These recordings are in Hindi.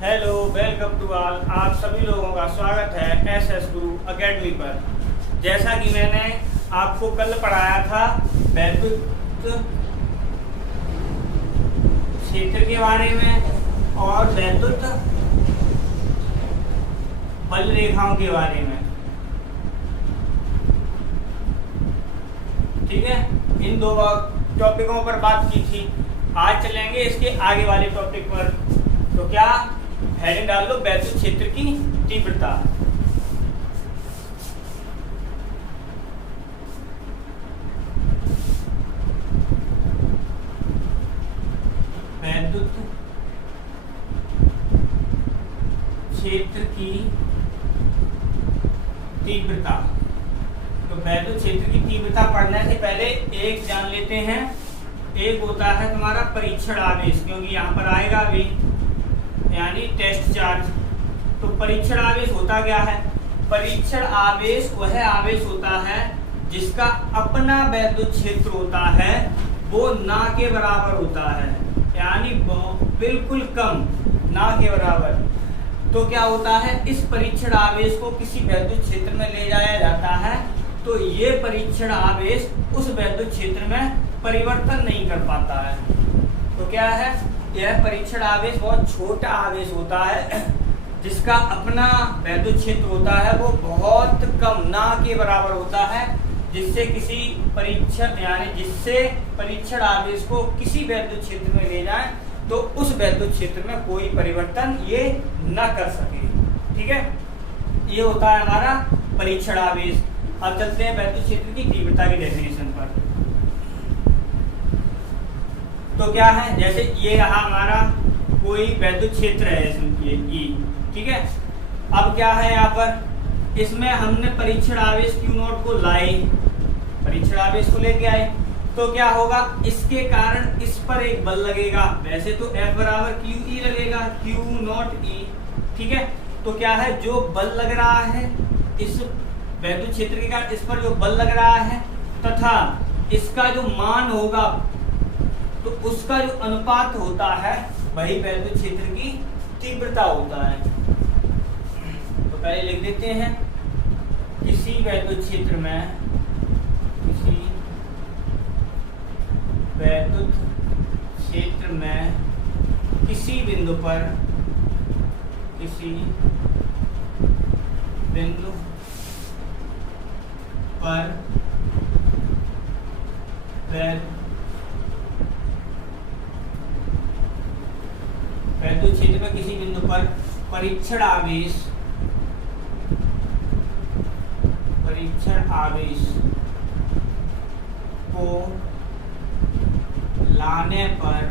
Hello, welcome to all. आप सभी लोगों का स्वागत है एस गुरु एकेडमी पर। जैसा कि मैंने आपको कल पढ़ाया था वैद्युत क्षेत्र के बारे में और वैद्युत बल रेखाओं के बारे में, ठीक है। इन दो टॉपिकों पर बात की थी। आज चलेंगे इसके आगे वाले टॉपिक पर। तो क्या हेडिंग डाल लो, वैद्युत क्षेत्र की तीव्रता। वैद्युत क्षेत्र की तीव्रता। तो वैद्युत क्षेत्र की तीव्रता पढ़ने से पहले एक जान लेते हैं। एक होता है तुम्हारा परीक्षण आवेश, क्योंकि यहाँ पर आएगा भी, यानी टेस्ट चार्ज। तो परीक्षण आवेश होता क्या है? परीक्षण आवेश वह आवेश होता है जिसका अपना वैद्युत क्षेत्र होता है वो ना के बराबर होता है, यानी बिल्कुल कम, ना के बराबर। तो क्या होता है, इस परीक्षण आवेश को किसी वैद्युत क्षेत्र में ले जाया जाता है तो ये परीक्षण आवेश उस वैद्युत क्षेत्र में परिवर्तन नहीं कर पाता है। तो क्या है, यह परीक्षण आवेश बहुत छोटा आवेश होता है जिसका अपना वैद्युत क्षेत्र होता है वो बहुत कम, ना के बराबर होता है, जिससे किसी जिससे परीक्षण आवेश को किसी वैद्युत क्षेत्र में ले जाए तो उस वैद्युत क्षेत्र में कोई परिवर्तन ये न कर सके। ठीक है, ये होता है हमारा परीक्षण आवेश। अब चलते हैं वैद्युत क्षेत्र की तीव्रता की डेफिनेशन पर। तो क्या है, जैसे ये रहा हमारा कोई वैद्युत क्षेत्र है ये, ठीक है। अब क्या है, यहाँ पर इसमें हमने परीक्षण आवेश Q0 को लाए, परीक्षण आवेश को लेके आए, तो क्या होगा, इसके कारण इस पर एक बल लगेगा। वैसे तो F बराबर QE लगेगा, Q0E, ठीक है। तो क्या है, जो बल लग रहा है इस वैद्युत क्षेत्र के कारण, इस पर जो बल लग रहा है तथा इसका जो मान होगा तो उसका जो अनुपात होता है वही वैद्युत क्षेत्र की तीव्रता होता है। तो पहले लिख देते हैं, किसी वैद्युत क्षेत्र में, किसी वैद्युत क्षेत्र में किसी बिंदु पर, किसी बिंदु पर वैद्युत क्षेत्र में किसी बिंदु पर परीक्षण आवेश को लाने पर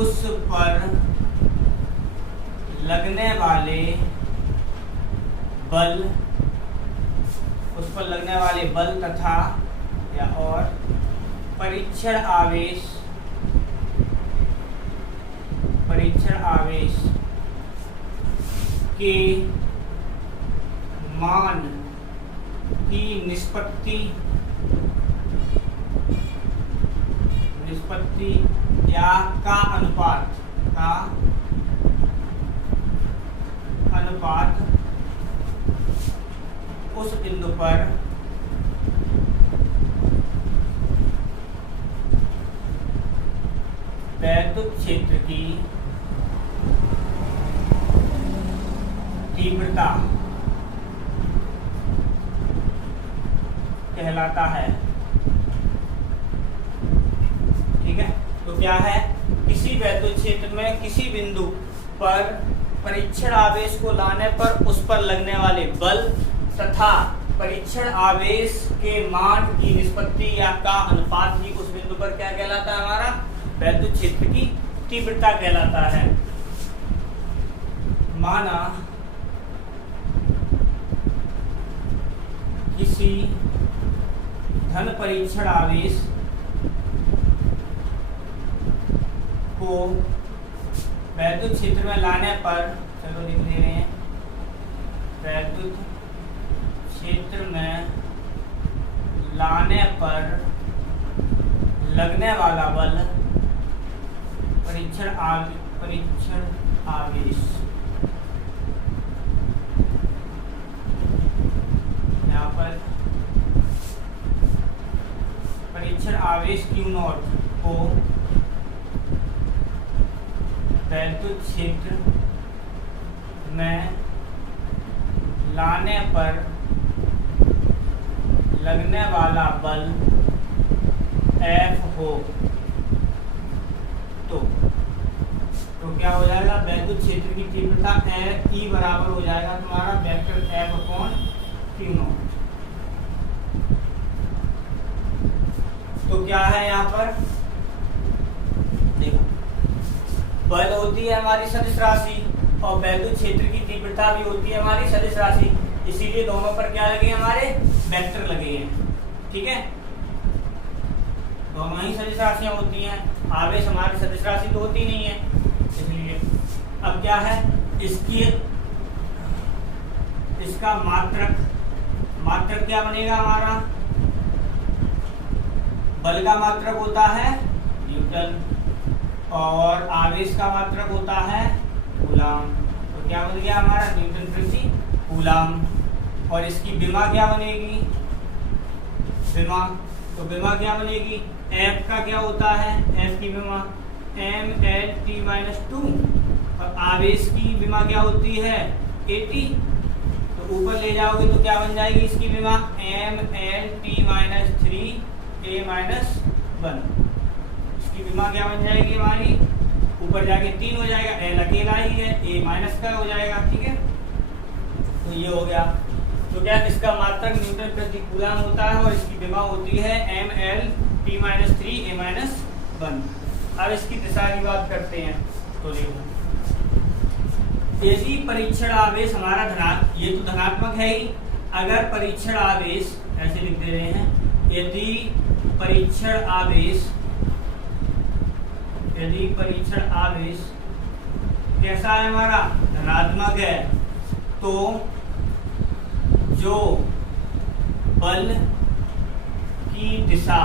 उस पर लगने वाले बल तथा या और परीक्षण आवेश के मान की निष्पत्ति या का अनुपात उस बिंदु पर वैद्युत क्षेत्र की तीव्रता कहलाता है। ठीक है, तो क्या है, किसी वैद्युत क्षेत्र में किसी बिंदु पर परीक्षण आवेश को लाने पर उस पर लगने वाले बल तथा परीक्षण आवेश के मान की निष्पत्ति या का अनुपात ही उस बिंदु पर क्या कहलाता है, हमारा वैद्युत क्षेत्र की तीव्रता कहलाता है। माना किसी धन परीक्षण आवेश को वैद्युत क्षेत्र में लाने पर, चलो लिख दे रहे हैं, वैद्युत क्षेत्र में लाने पर लगने वाला बल परीक्षण आवेश, यहाँ पर परीक्षण आवेश Q0 को वैद्युत क्षेत्र में लाने पर लगने वाला बल F हो तो क्या हो जाएगा, वैद्युत क्षेत्र की तीव्रता E बराबर हो जाएगा तुम्हारा वेक्टर F/Q0। तो क्या है यहाँ पर देखो, बल होती है हमारी सदिश राशि और वैद्युत क्षेत्र की तीव्रता भी होती है हमारी सदिश राशि, इसीलिए दोनों पर क्या लगे, हमारे वेक्टर लगे हैं। ठीक है, दोनों ही सदिश राशियां होती हैं, आवेश हमारी सदिश राशि तो होती नहीं है, इसलिए अब क्या है, इसका मात्रक क्या बनेगा हमारा, बल का मात्रक होता है न्यूटन और आवेश का मात्रक होता है कूलाम। तो क्या बन गया हमारा, न्यूटन प्रति कूलाम। और इसकी विमा क्या बनेगी, विमा, तो विमा क्या बनेगी, F का क्या होता है, F की विमा mLT-2 और आवेश की विमा क्या होती है AT। तो ऊपर ले जाओगे तो क्या बन जाएगी इसकी विमा mLT-3A-1। इसकी विमा क्या बन जाएगी हमारी, ऊपर जाके 3 हो जाएगा, L अकेला ही है, A माइनस का हो जाएगा। ठीक है, तो ये हो गया। तो क्या इसका मात्रक न्यूटन प्रति कूलाम होता है और इसकी विमा होती है mLT-3A-1। अब इसकी दिशा की बात करते हैं। तो देखो, यदि परीक्षण आवेश हमारा ये तो धनात्मक है ही, अगर परीक्षण आवेश ऐसे लिख दे रहे हैं, यदि परीक्षण आवेश कैसा है हमारा, धनात्मक है, तो जो बल की दिशा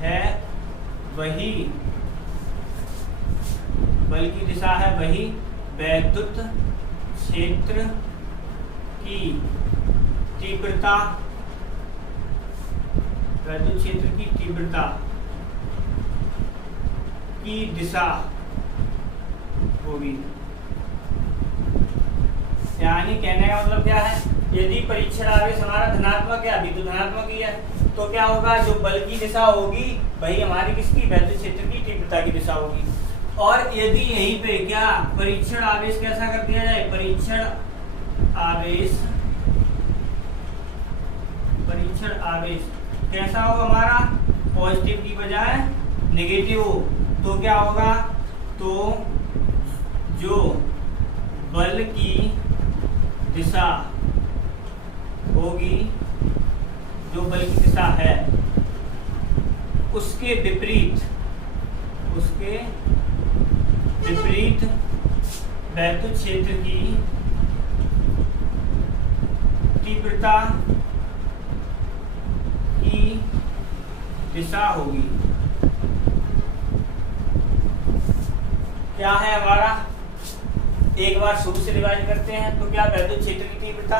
है वही वैद्युत क्षेत्र की तीव्रता की दिशा होगी। यानी कहने का मतलब क्या है, यदि परीक्षण आवेश हमारा धनात्मक है, अभी तो धनात्मक ही है, तो क्या होगा, जो बल की दिशा होगी वही हमारी किसकी, वैद्युत क्षेत्र की तीव्रता की दिशा होगी। और यदि यहीं पे क्या परीक्षण आवेश कैसा कर दिया जाए, परीक्षण आवेश कैसा हो हमारा, पॉजिटिव की बजाय नेगेटिव हो, तो क्या होगा, तो जो बल की दिशा होगी, जो बल की दिशा है उसके विपरीत वैद्युत क्षेत्र की तीव्रता की दिशा होगी। क्या है हमारा, एक बार शुरू से रिवाइज करते हैं। तो क्या वैद्युत क्षेत्र की तीव्रता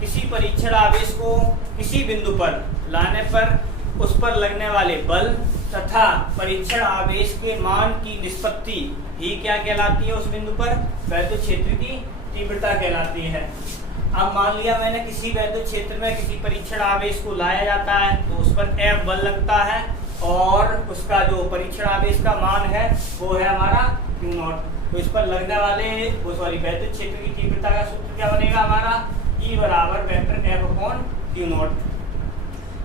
किसी परीक्षण आवेश को किसी बिंदु पर लाने पर उस पर लगने वाले बल तथा परीक्षण आवेश के मान की निष्पत्ति ही क्या कहलाती है, उस बिंदु पर वैद्युत क्षेत्र की तीव्रता कहलाती है। अब मान लिया मैंने किसी वैद्युत क्षेत्र में किसी परीक्षण आवेश को लाया जाता है, तो उस पर F बल लगता है और उसका जो परीक्षण आवेश का मान है वो है हमारा Q0। तो इस पर लगने वाले वैद्युत क्षेत्र की तीव्रता का सूत्र क्या बनेगा हमारा, E बराबर वेक्टर F/Q0।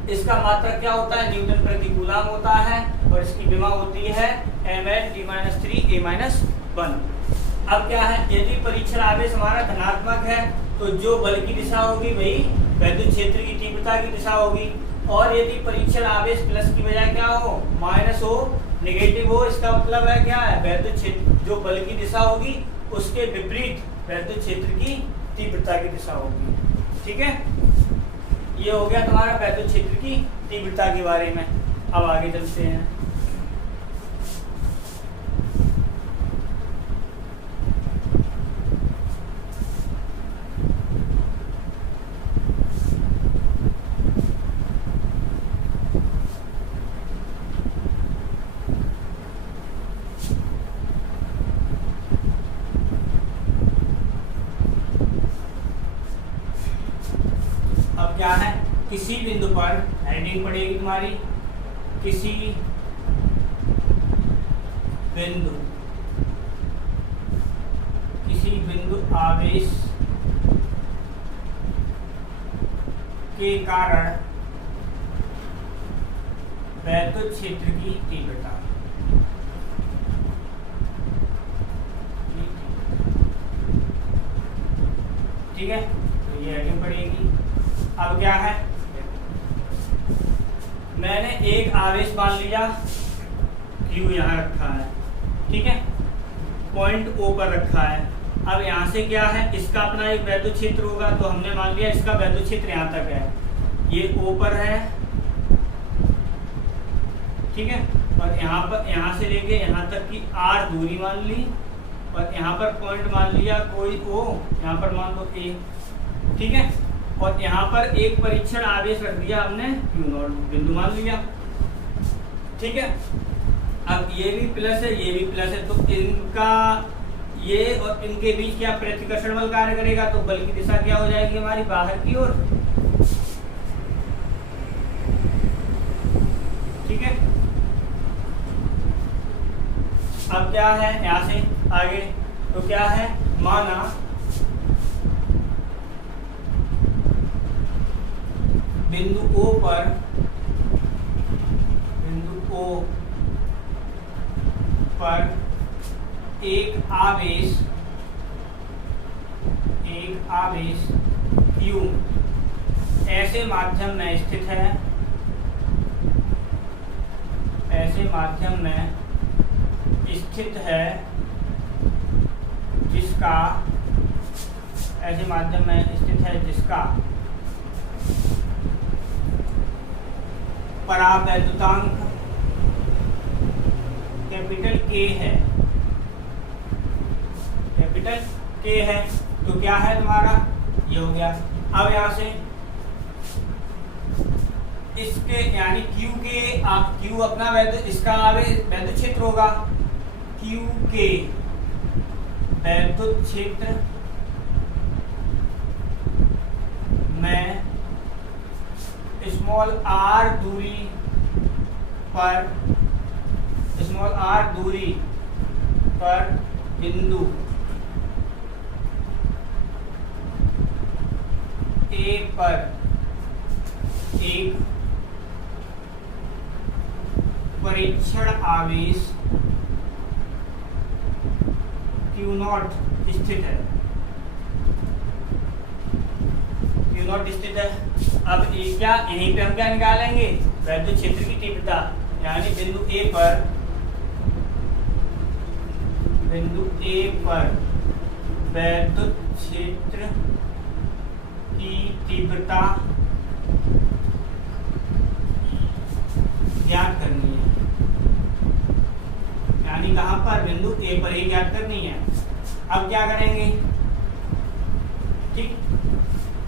इसका मात्रक क्या होता है, न्यूटन प्रति कूलाम होता है और इसकी विमा होती है mL/3A-1। अब क्या है, यदि परीक्षण आवेश हमारा धनात्मक है तो जो बल की दिशा होगी वही वैद्युत क्षेत्र की तीव्रता की दिशा होगी, और यदि परीक्षण आवेश प्लस की बजाय क्या हो, माइनस हो, नेगेटिव हो, इसका मतलब है क्या है, वैद्युत क्षेत्र जो बल की दिशा होगी उसके विपरीत वैद्युत क्षेत्र की तीव्रता की दिशा होगी। ठीक है, ये हो गया तुम्हारा वैद्युत क्षेत्र की तीव्रता के बारे में। अब आगे चलते हैं। किसी बिंदु पर हेडिंग पड़ेगी तुम्हारी, किसी बिंदु आवेश के कारण वैद्युत क्षेत्र की तीव्रता। ठीक है, तो ये हेडिंग पड़ेगी। अब क्या है, मैंने एक आवेश मान लिया Q यहाँ रखा है, ठीक है, पॉइंट O पर रखा है। अब यहाँ से क्या है, इसका अपना एक वैद्युत क्षेत्र होगा, तो हमने मान लिया इसका वैद्युत क्षेत्र यहाँ तक है, ये O पर है, ठीक है, और यहाँ से लेके यहाँ तक की R दूरी मान ली, और यहाँ पर पॉइंट मान लिया कोई O, यहाँ पर मान लो A, ठीक है, और यहाँ पर एक परीक्षण आवेश रख दिया हमने Q0 बिंदु मान लिया, ठीक है। अब ये भी प्लस है, ये भी प्लस है, तो इनका ये और इनके बीच क्या प्रतिकर्षण बल कार्य करेगा, तो बल की दिशा क्या हो जाएगी हमारी बाहर की ओर, ठीक है। अब क्या है यहाँ से आगे, तो क्या है, माना बिंदु O पर एक आवेश Q ऐसे माध्यम में स्थित है, जिसका परावैद्युतांक कैपिटल K है, तो क्या है तुम्हारा, ये हो गया। अब यहाँ से इसके यानी Q अपना इसका वैद्युत क्षेत्र होगा, Q के वैद्युत क्षेत्र में स्मॉल r दूरी पर बिंदु A पर एक परीक्षण आवेश Q0 स्थित है, अब क्या यहीं पे हम क्या निकालेंगे, वैद्युत क्षेत्र की तीव्रता, यानी बिंदु A पर वैद्युत क्षेत्र की तीव्रता ज्ञात करनी है, यानी कहां पर, बिंदु A पर ही ज्ञात करनी है। अब क्या करेंगे, ठीक,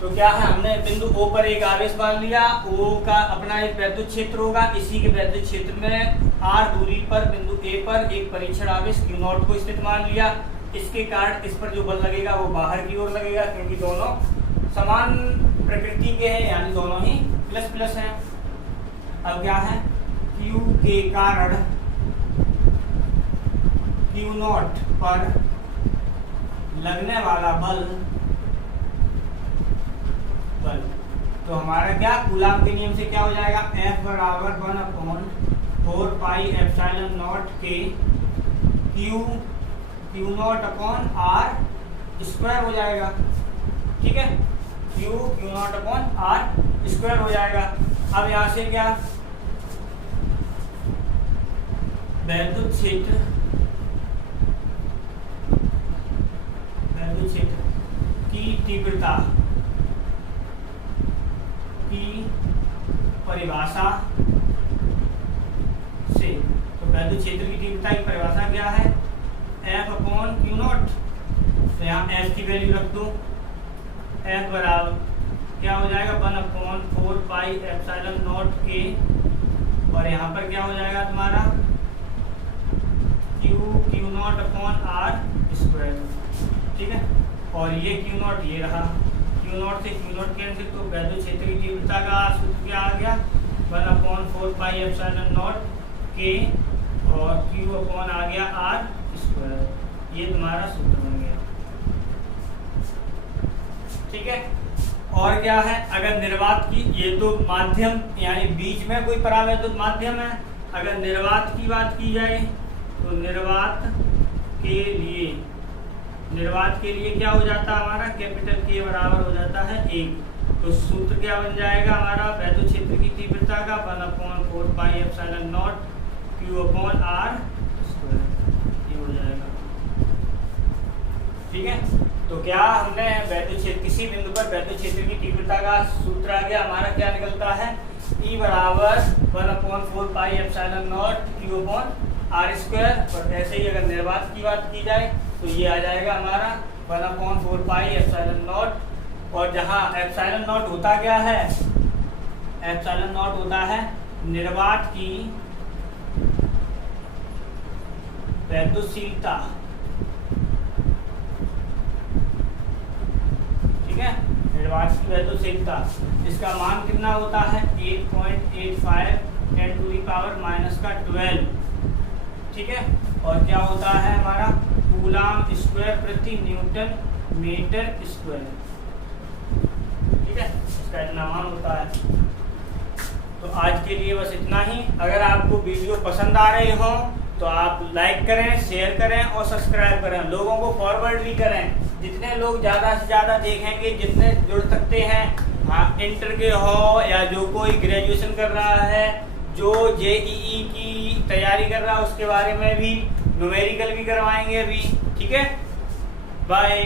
तो क्या है, हमने बिंदु O पर एक आवेश मान लिया, O का अपना एक वैद्युत क्षेत्र होगा, इसी के वैद्युत क्षेत्र में R दूरी पर बिंदु A पर एक परीक्षण आवेश Q0 को स्थित मान लिया। इसके कारण इस पर जो बल लगेगा वो बाहर की ओर लगेगा, क्योंकि दोनों समान प्रकृति के हैं, यानी दोनों ही प्लस प्लस हैं। अब क्या है, Q के कारण Q0 पर लगने वाला बल, तो हमारा क्या, कूलाम के नियम से क्या हो जाएगा, F बराबर 1/4 पाई एप्सिलॉन नॉट के Q0 अपॉन R स्क्वायर हो जाएगा, ठीक है, Q0 अपॉन R स्क्वायर हो जाएगा। अब यहाँ से क्या, वैद्युत क्षेत्र की तीव्रता की परिभाषा से, तो वैद्युत क्षेत्र की तीव्रता की परिभाषा क्या है, F अपॉन Q0, तो यहाँ F की वैल्यू रख दो, F बराबर क्या हो जाएगा, 1/4 पाई एप्सिलॉन नॉट के, और यहाँ पर क्या हो जाएगा तुम्हारा Q0 अपॉन R स्क्वायर, ठीक है, और ये Q0 ये रहा, क्यू नॉट से क्यू नॉट कैंसिल, तो वैद्युत क्षेत्र की तीव्रता का सूत्र क्या आ गया 1/4 पाई एप्सिलॉन नॉट के और क्यू अपॉन आ गया आर स्क्वायर। ये तुम्हारा सूत्र बन गया। ठीक है। और क्या है, अगर निर्वात की, ये तो माध्यम यानी बीच में कोई परावैद्युत माध्यम है। अगर निर्वात की बात की जाए तो निर्वात के लिए क्या हो जाता है हमारा कैपिटल के बराबर हो जाता है 1। तो सूत्र क्या बन जाएगा हमारा वैद्युत क्षेत्र की तीव्रता का 1/4 pi epsilon naught Q upon R square, ये हो जाएगा। ठीक है। तो क्या हमने वैद्युत क्षेत्र, किसी बिंदु पर वैद्युत क्षेत्र की तीव्रता का सूत्र आ गया हमारा, क्या निकलता है E बराबर 1/4 pi epsilon naught Q upon R square. और ऐसे ही अगर निर्वात की बात की जाए तो ये आ जाएगा हमारा 1/4 पाई एप्सिलॉन नॉट। और जहाँ एप्सिलॉन नॉट होता क्या है, एप्सिलॉन नॉट होता है निर्वात की वैद्युतशीलता। ठीक है, निर्वात की वैद्युतशीलता, इसका मान कितना होता है 8.85 10⁻⁻12। ठीक है। और क्या होता है हमारा कूलाम स्क्वायर प्रति न्यूटन मीटर स्क्वायर। ठीक है, इसका इतना मान होता है। तो आज के लिए बस इतना ही। अगर आपको वीडियो पसंद आ रही हो तो आप लाइक करें, शेयर करें और सब्सक्राइब करें, लोगों को फॉरवर्ड भी करें। जितने लोग ज़्यादा से ज़्यादा देखेंगे, जितने जुड़ सकते हैं, इंटर के हो या जो कोई ग्रेजुएशन कर रहा है, जो जेईई की तैयारी कर रहा है, उसके बारे में भी न्यूमेरिकल भी करवाएंगे अभी। ठीक है, बाय।